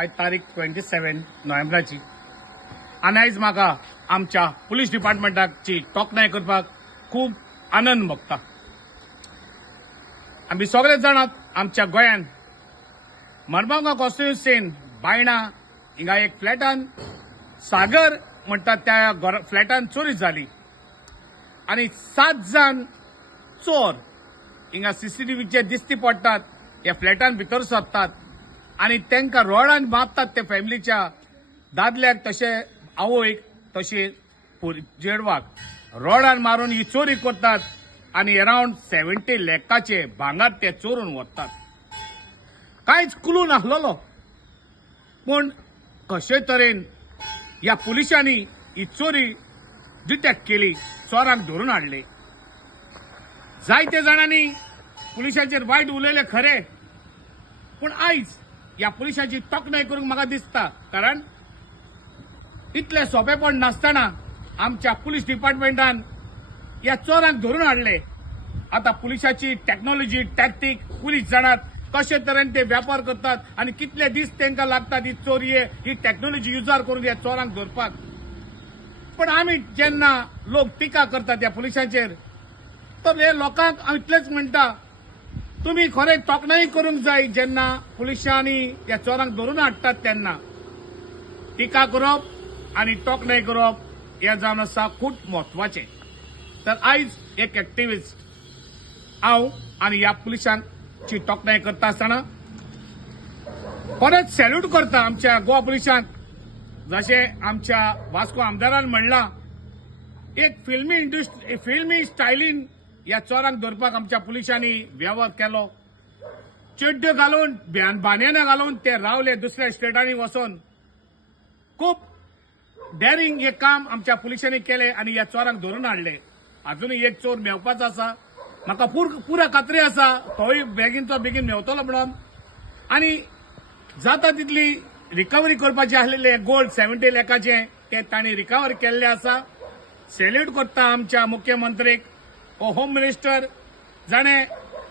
आज तारीख 27 नोव्हेंबराची आनी आयज म्हाका आमच्या पुलीस डिपार्टमेंटाची तोखणाय करपाक खूब आनंद भोगता। आमी सगळे जाणात आमच्या गोंयांत मडगांव कॉन्स्टिट्युएन्सीन बायणा हिंगा एक फ्लॅटान सागर म्हणटात त्या फ्लॅटान चोरी जाली आनी 7 जाण चोर हिंगा सीसीटीव्हीचेर दिश्टी पडटात। ह्या फ्लॅटान भितर सरतात आनी तांकां रोडान मारतात ते फॅमिलीच्या दादल्याक तशे आवयक तशे चेडवाक रोडान मारून ही चोरी करतात आनी अरावंड 70 लाखाचे भांगार ते चोरून व्हरतात। कांयच क्लू नासलोलो पूण कशे तरेन ह्या पुलिसांनी ही चोरी डिटेक्ट केली, चोरांक धरून हाडले। जायते जाणांनी पुलिसांचेर वायट उलयले खरे, पूण आयज ह्या पुलिसांची तोखणाय करूंक म्हाका दिसता, कारण इतले सोंपेपण नासतना आमच्या पुलीस डिपार्टमेंटान ह्या चोरांक धरून हाडले। आता पुलिसाची टेक्नॉलॉजी टॅक्टीक पुलीस जाणात कशे तरेन ते व्यापार करतात आनी कितले दीस तांकां लागतात ही चोरी ही टेक्नॉलॉजी युजार करून ह्या चोरांक धरपाक। पण आमी जेन्ना लोक टिका करतात ह्या पुलिसांचेर तर हे लोकांक हांव इतलेंच म्हणटा, तुम्ही खरे तोखणाय करूंक जाय। जेन्ना पुलिसांनी ह्या चोरांक धरून हाडटात तेन्ना टिका करप आनी तोखणाय करप हे जावन आसा खूब म्हत्वाचें। तर आयज एक एक्टिविस्ट हांव आनी ह्या पुलिसांची तोखणाय करता आसतना परत सॅल्यूट करता आमच्या गोवा पुलिसांक। जशें आमच्या वास्को आमदारान म्हणलां, एक फिल्मी स्टायलीन ह्या चोरांक धरपाक आमच्या पुलिसांनी व्यवहार केलो। चड्ड्यो घालून बान्याना घालून ते रावले दुसऱ्या स्टेटांनी वचून। खूब डेरिंग हे काम आमच्या पुलिसांनी केले आनी ह्या चोरांक धरून हाडले। अजूनय एक चोर मेवपाचो आसा, म्हाका पुरा खात्री आसा तोय बेगीनचो बेगीन मेवतलो म्हणून। आनी जाता तितली रिकवरी करपाचे आसलेले गोल्ड 70 लाखाचे ते तांणी रिकवर केल्ले आसा। सॅल्यूट करता आमच्या मुख्यमंत्रीक, होम मिनिस्टर जाणे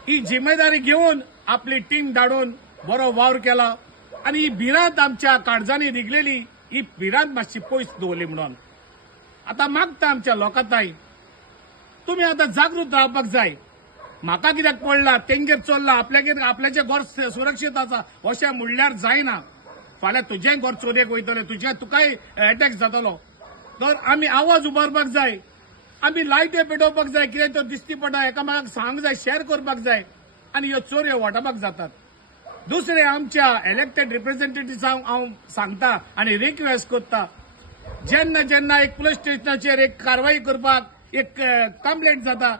ही जिम्मेदारी घेवन आपली टीम धाडून बरो वावर केला आनी ही भिरांत आमच्या काळजांनी रिगलेली ही भिरांत मातशी पयस दवरली म्हणून। आता मागता आमच्या लोकांताय, तुम्ही आता जागृत रावपाक जाय। म्हाका कित्याक पडला तेंगेर चल्ला आपल्याचें घर सुरक्षीत आसा अशें म्हणल्यार जायना। फाल्यां तुजें घर चोरयेक वयतलें, तुकाय अटॅक जातलो। तर आमी आवाज उबारपाक जाय, आमी लायट्यो पेटोवपाक जाय, कितें तर दिश्टी पडटा एकामेकाक सांगूंक जाय, शेअर करपाक जाय आनी ह्यो चोरयो वाटपाक जातात। दुसरे आमच्या इलेक्टेड रिप्रेझेंटेटिव्हांक हांव सांगता आनी रिक्वेस्ट करता, जेन्ना जेन्ना एक पुलीस स्टेशनाचेर एक कारवाई करपाक एक कंप्लेंट जाता,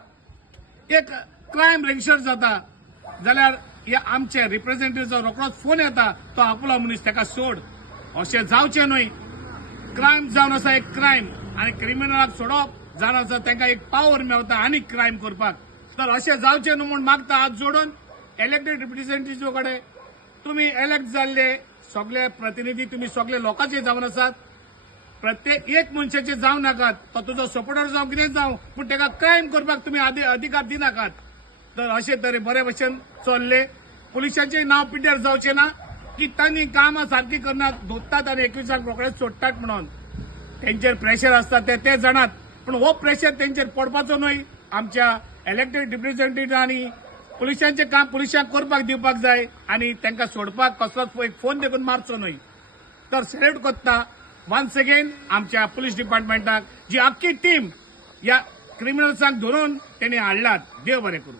एक क्रायम रजिस्टर जाता जाल्यार हे आमचे रिप्रेझेंटेटिव्हाचो रोखडोच फोन येता, तो आपलो मनीस ताका सोड। अशें जावचें न्हय। क्रायम जावन आसा एक क्रायम आनी क्रिमिनलाक सोडप जावन आसा तांकां एक पावर मेवता आनी क्रायम करपाक। तर अशें जावचें न्हय म्हूण मागता हात जोडून इलेक्टेड रिप्रेझेंटेटिव्ह कडेन, तुमी इलेक्ट जाल्ले सगळे प्रतिनिधी तुमी सगळे लोकांचे जावन आसात। प्रत्येक एक मनशाचे जावं नाकात, तो तुजो सपोर्टर जावं कितें जावं, पूण ताका क्रायम करपाक तुमी अधिकार दिनाकात। तर अशे तरेन बरे भशेन चल्ले, पुलिसांचें नांव पिड्ड्यार जावचें ना की तांणी कामां सारकी करनात, धोत्तात आनी 21 रोखडेच सोडटात म्हणून। तेंचेर प्रेशर आसता ते जाणात, पूण हो प्रेशर तेंचेर पडपाचो न्हय। आमच्या इलेक्टेड रिप्रेझेंटेटिव्हांनी पुलिसांचें काम पुलिसांक करपाक दिवपाक जाय आनी तांकां सोडपाक कसलोच एक फोन देखून मारचो न्हय। तर सॅल्यूट करता वन्स अगेन आमच्या पुलीस डिपार्टमेंटाक, जी आख्खी टीम ह्या क्रिमिनल्सांक धरून तेणी हाडलात। देव बरें करूं।